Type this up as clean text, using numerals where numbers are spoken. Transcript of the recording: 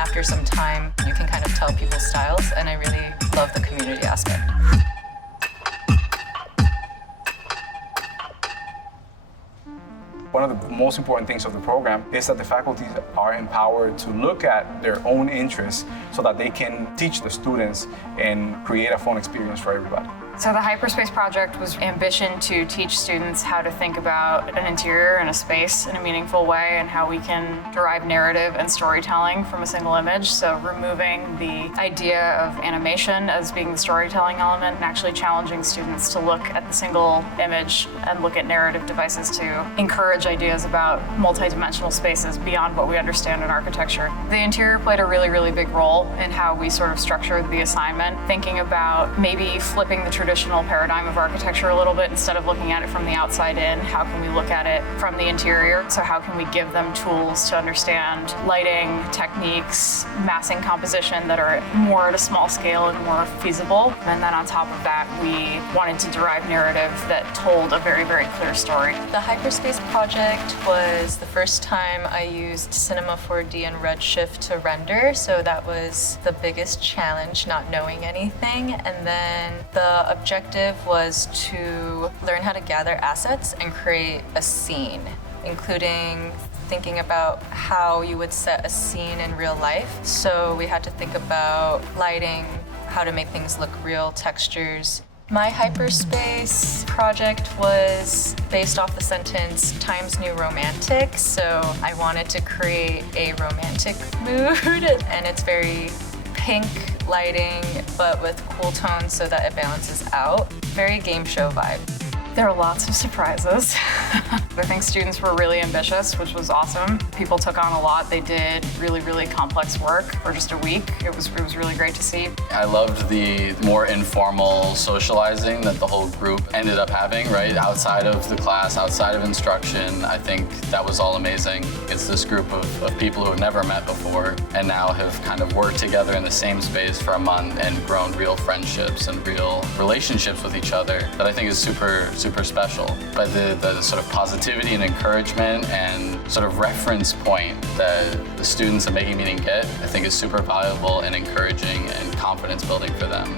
after some time, you can kind of tell people's styles, and I really love the community aspect. One of the most important things of the program is that the faculty are empowered to look at their own interests so that they can teach the students and create a fun experience for everybody. So the Hyperspace project was ambition to teach students how to think about an interior and a space in a meaningful way and how we can derive narrative and storytelling from a single image. So removing the idea of animation as being the storytelling element and actually challenging students to look at the single image and look at narrative devices to encourage ideas about multidimensional spaces beyond what we understand in architecture. The interior played a really, really big role in how we sort of structured the assignment, thinking about maybe flipping the traditional paradigm of architecture a little bit. Instead of looking at it from the outside in, how can we look at it from the interior? So how can we give them tools to understand lighting, techniques, massing composition that are more at a small scale and more feasible? And then on top of that, we wanted to derive narrative that told a very, very clear story. The Hyperspace project was the first time I used Cinema 4D and Redshift to render, so that was the biggest challenge, not knowing anything. And then the objective was to learn how to gather assets and create a scene, including thinking about how you would set a scene in real life. So we had to think about lighting, how to make things look real, textures. My Hyperspace project was based off the sentence, Times New Romantic, so I wanted to create a romantic mood, and it's very pink lighting, but with cool tones so that it balances out. Very game show vibe. There are lots of surprises. I think students were really ambitious, which was awesome. People took on a lot. They did really, really complex work for just a week. It was really great to see. I loved the more informal socializing that the whole group ended up having, right? Outside of the class, outside of instruction. I think that was all amazing. It's this group of people who have never met before and now have kind of worked together in the same space for a month and grown real friendships and real relationships with each other that I think is super special. But the sort of positivity and encouragement and sort of reference point that the students at Making Meaning get, I think is super valuable and encouraging and confidence building for them.